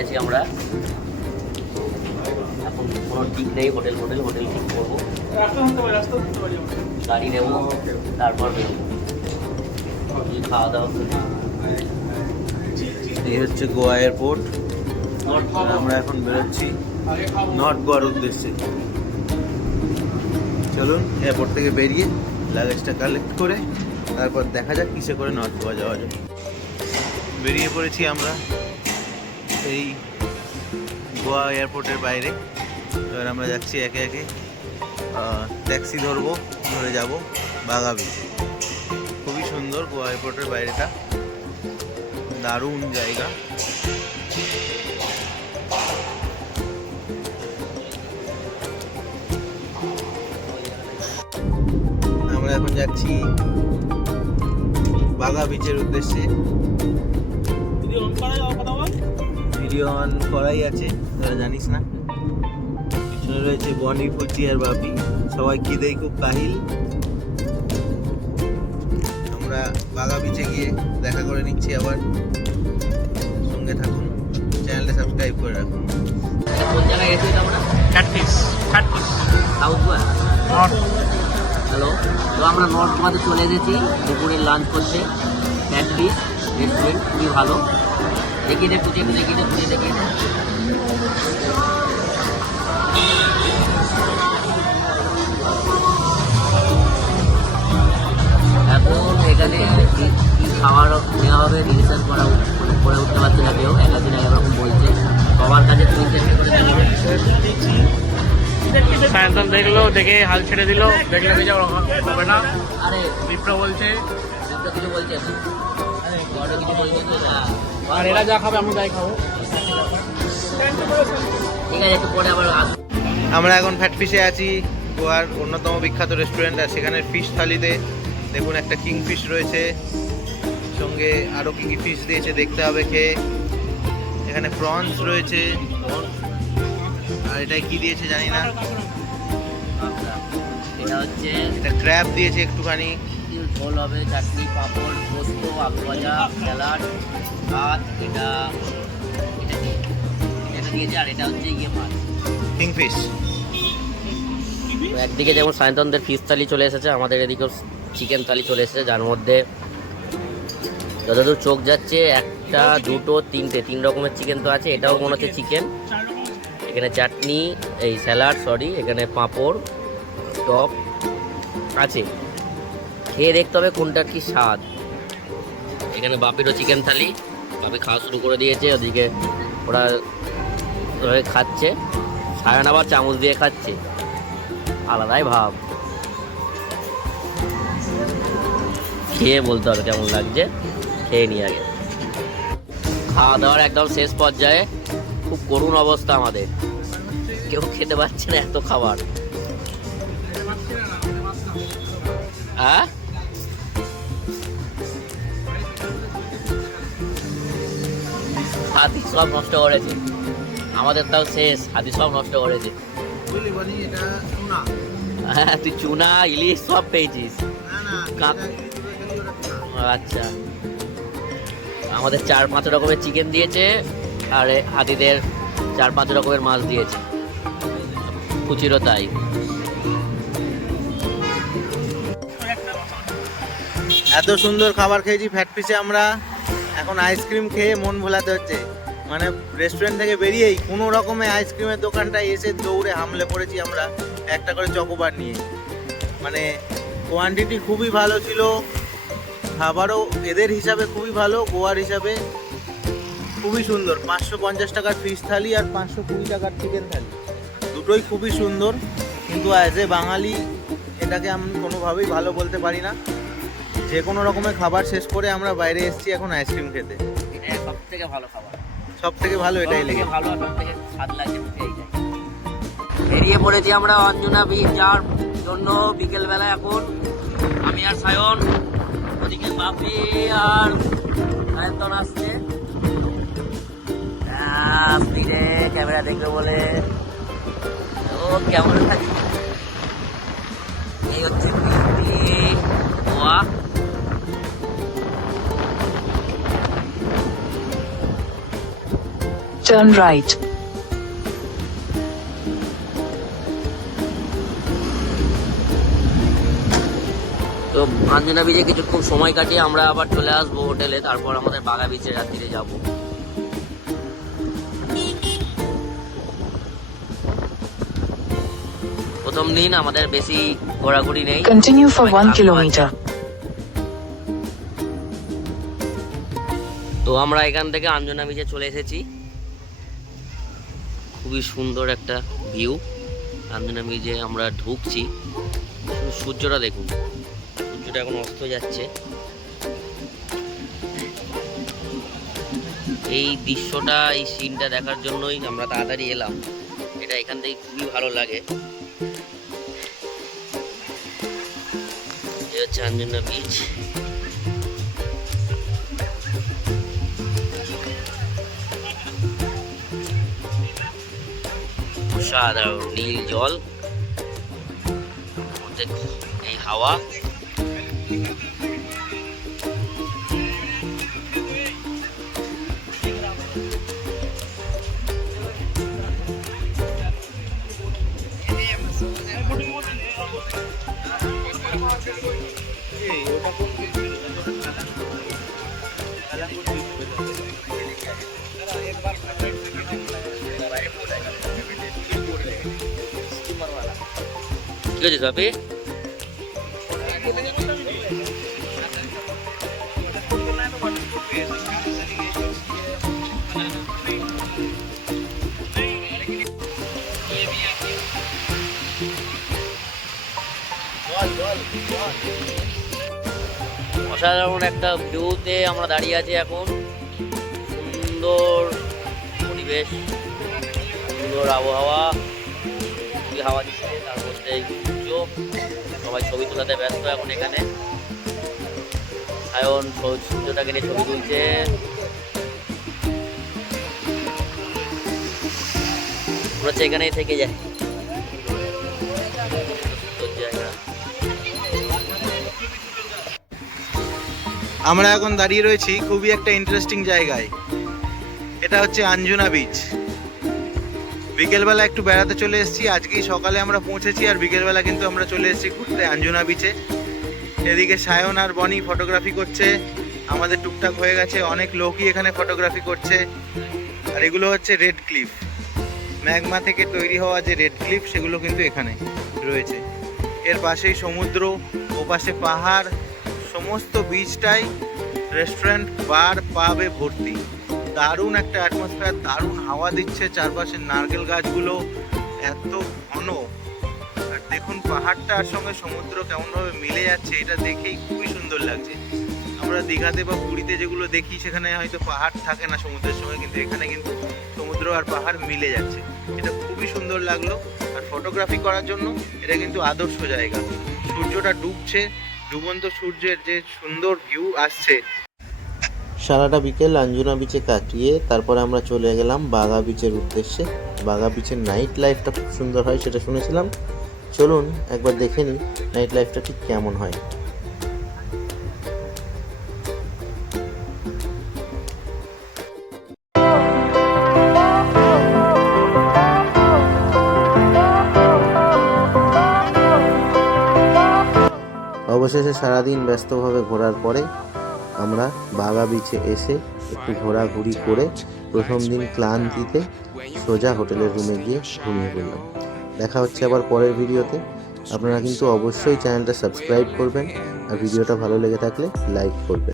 গেছি আমরা। এখন কোনো ঠিক নেই, হোটেল ঠিক করবো, গাড়ি নেবো, তারপর বেরোবো, খাওয়া দাওয়া করি। এই হচ্ছে গোয়া এয়ারপোর্ট। আমরা এখন বেরোচ্ছি নর্থ গোয়ার উদ্দেশ্যে। চলুন এয়ারপোর্ট থেকে বেরিয়ে লাগেজটা কালেক্ট করে তারপর দেখা যাক কিসে করে নর্থ গোয়া যাওয়া যায়। বেরিয়ে পড়েছি আমরা এই গোয়া এয়ারপোর্টের বাইরে। এবার আমরা যাচ্ছি একে একে ট্যাক্সি ধরে যাব বাগা বিচে। খুবই সুন্দর গোয়া এয়ারপোর্টের বাইরেটা, দারুণ জায়গা। আমরা এখন যাচ্ছি বাগা বিচের উদ্দেশ্যে। ভিডিও অন করাই আছে, তোরা জানিস না। পিছনে রয়েছে বনি, ফুচি আর বাপি, সবাই খিদেই খুব কাহিল। আমরা বাগা বিচে গিয়ে দেখা করে নিচ্ছি আবার। সঙ্গে থাকুন, চ্যানেলটা সাবস্ক্রাইব করে রাখুন। কোন জায়গায় গেছি আমরা? ফ্যাটফিশ সাউথ গোয়া। হ্যালো, তো আমরা নর্থ গোয়াতে চলে এসেছি দুপুরে লাঞ্চ করতে। ফ্যাটফিশ রেস্টুরেন্ট খুবই ভালো। দেখিয়ে দে পুজো, দেখিয়ে দে। এখন এখানে কি খাবার নেওয়া হবে ডিসিশন করে উঠতে পারছে না কেউ। একদিন একরকম বলছে, সবার কাছে 3-4 করে দেবে। সায়ন্তন দেখলো, দেখে হাল ছেড়ে দিল, দেখলে কিছু হবে না। আরে বিপ্র বলছে, কিছু বলছে, বড় কিছু বলছে তো না। আর এরা যা খাবে আমি তাই খাবো। ঠিক আছে, একটু পরে আবার আমরা এখন ফ্যাটফিশে আছি, গোয়ার অন্যতম বিখ্যাত রেস্টুরেন্ট। আর সেখানে ফিশ থালিতে দেখুন একটা কিং ফিশ রয়েছে, সঙ্গে আরও কী কী ফিশ দিয়েছে দেখতে হবে খেয়ে। এখানে প্রনস রয়েছে, আর এটাই কি দিয়েছে জানি না। এটা হচ্ছে এটা ক্র্যাব দিয়েছে একটুখানি। ঝোল হবে, চাটনি, পাঁপড়, পোস্ত, আলু ভাজা, স্যালাড, ভাত। এটা দিয়েছে। আর এটা হচ্ছে মাছ, কিং ফিশ। একদিকে যেমন সায়ন্তনদের ফিশ থালি চলে এসেছে, আমাদের এদিকেও চিকেন থালি চলে এসেছে, যার মধ্যে যতদূর চোখ যাচ্ছে 1, 2, 3 রকমের চিকেন তো আছে। এটাও মনে হচ্ছে চিকেন। এখানে চাটনি, এই স্যালাড, এখানে পাঁপড়, টক আছে। খেয়ে দেখতে হবে কোনটার কি স্বাদ। এখানে বাপিরও চিকেন থালি, বাপি খাওয়া শুরু করে দিয়েছে। ওদিকে ওরা খাচ্ছে, সায়ন আবার চামচ দিয়ে খাচ্ছে, আলাদাই ভাব। খেয়ে বলতে হবে কেমন লাগছে, খেয়ে নিয়ে আগে। খাওয়া দাওয়ার একদম শেষ পর্যায়ে, খুব করুণ অবস্থা আমাদের, কেউ খেতে পারছে না এত খাবার। হ্যাঁ, হাতি সব নষ্ট করেছে, আমাদের তাও শেষ, হাতি সব নষ্ট করেছে। হ্যাঁ, তুই চুনা, ইলিশ সব পেয়েছিস। আচ্ছা, আমাদের 4-5 রকমের চিকেন দিয়েছে, আর হাতিদের 4-5 রকমের মাছ দিয়েছে, কুচিরও তাই। এত সুন্দর খাবার খেয়েছি ফ্যাটফিশে আমরা। এখন আইসক্রিম খেয়ে মন ভোলাতে হচ্ছে। মানে রেস্টুরেন্ট থেকে বেরিয়েই কোনো রকমে আইসক্রিমের দোকানটায় এসে দৌড়ে হামলে পড়েছি আমরা একটা করে চকোবার নিয়ে। মানে কোয়ান্টিটি খুবই ভালো ছিল, খাবারও এদের হিসাবে খুবই ভালো, গোয়ার হিসাবে খুবই সুন্দর। 550 টাকার ফিশ থালি আর 520 টাকার চিকেন থালি, দুটোই খুবই সুন্দর। কিন্তু অ্যাজ এ বাঙালি এটাকে আমি কোনোভাবেই ভালো বলতে পারি না। যে কোনো রকমের খাবার শেষ করে আমরা বাইরে এসেছি এখন আইসক্রিম খেতে। এটা সব থেকে ভালো খাবার, সব থেকে ভালো এটাই লেগে। ভালো, সব থেকে স্বাদ লাগছে এইটাই। বেরিয়ে পড়েছি আমরা অঞ্জনা বিচ যাওয়ার জন্য বিকেলবেলা। এখন আমি আর সায়ন, ওদিকে বাপি আর সায়ন্তন আসছে। স্পিডে ক্যামেরা দেখবে বলে ও কেমন থাকি। এই হচ্ছে গোয়া। Turn right. তো আঞ্জনা বিচে কিছুক্ষণ সময় কাটিয়ে আমরা আবার চলে আসবো হোটেলে, তারপর আমাদের বাগা বিচে রাত্রিরে যাব। প্রথম দিন আমাদের বেশি ঘোরাঘুরি নেই। Continue for 1 kilometer. তো আমরা এখান থেকে আঞ্জনা বিচে চলে এসেছি। খুবই সুন্দর একটা ভিউ। আঞ্জনা বিচে আমরা ঢুকছি, শুধু সূর্যটা দেখুন, সূর্যটা এখন অস্ত যাচ্ছে। এই দৃশ্যটা, এই সিনটা দেখার জন্যই আমরা তাড়াতাড়ি এলাম। এটা এখান থেকে খুবই ভালো লাগে। এই হচ্ছে আঞ্জনা বিচ। অসাধারণ নীল জল, এই হাওয়া। ঠিক আছে বাপি। অসাধারণ একটা ভিউতে আমরা দাঁড়িয়ে আছি এখন। সুন্দর পরিবেশ, সুন্দর আবহাওয়া, হাওয়া দিচ্ছে, তার মধ্যে সূর্য। সবাই ছবি তোলাতে ব্যস্ত এখন এখানে। সায়ন সূর্যটাকে নিয়ে ছবি তুলছে। মনে হচ্ছে এখানেই থেকে যায়। আমরা এখন দাঁড়িয়ে রয়েছি খুবই একটা ইন্টারেস্টিং জায়গায়। এটা হচ্ছে আঞ্জনা বিচ। বিকেলবেলা একটু বেড়াতে চলে এসেছি। আজকেই সকালে আমরা পৌঁছেছি, আর বিকেলবেলা কিন্তু আমরা চলে এসেছি ঘুরতে আঞ্জনা বিচে। এদিকে সায়ন আর বনি ফটোগ্রাফি করছে, আমাদের টুকটাক হয়ে গেছে। অনেক লোকই এখানে ফটোগ্রাফি করছে। আর এগুলো হচ্ছে রেড ক্লিফ, ম্যাগমা থেকে তৈরি হওয়া যে রেড ক্লিফ, সেগুলো কিন্তু এখানে রয়েছে। এর পাশেই সমুদ্র, ওপাশে পাহাড়, সমস্ত বিচটাই রেস্টুরেন্ট, বার, পাবে ভর্তি। দারুণ একটা অ্যাটমসফিয়ার, দারুণ হাওয়া দিচ্ছে। চারপাশে নারকেল গাছগুলো এত ঘন, আর দেখুন পাহাড়টার সঙ্গে সমুদ্র কেমনভাবে মিলে যাচ্ছে, এটা দেখেই খুবই সুন্দর লাগছে। আমরা দীঘাতে বা পুরীতে যেগুলো দেখি, সেখানে হয়তো পাহাড় থাকে না সমুদ্রের সঙ্গে, কিন্তু এখানে কিন্তু সমুদ্র আর পাহাড় মিলে যাচ্ছে। এটা খুবই সুন্দর লাগলো। আর ফটোগ্রাফি করার জন্য এটা কিন্তু আদর্শ জায়গা। সূর্যটা ডুবছে, ডুবন্ত সূর্যের যে সুন্দর ভিউ আসছে। সারাটা বিকেল আঞ্জনা বিচে কাটিয়ে তারপরে আমরা চলে গেলাম বাগা বিচের উদ্দেশ্যে। বাগা বিচের নাইট লাইফটা খুব সুন্দর হয় সেটা শুনেছিলাম। চলুন একবার দেখে নিই নাইট লাইফটা ঠিক কেমন হয়। অবশেষে সারাদিন ব্যস্তভাবে ঘোরার পরে আমরা বাগা বিচে এসে একটু ঘোরাঘুরি করে প্রথম দিন ক্লান্তিতে সোজা হোটেলের রুমে গিয়ে ঘুমিয়ে পড়লাম। দেখা হচ্ছে আবার পরের ভিডিওতে। আপনারা কিন্তু অবশ্যই চ্যানেলটা সাবস্ক্রাইব করবেন, আর ভিডিওটা ভালো লেগে থাকলে লাইক করবেন।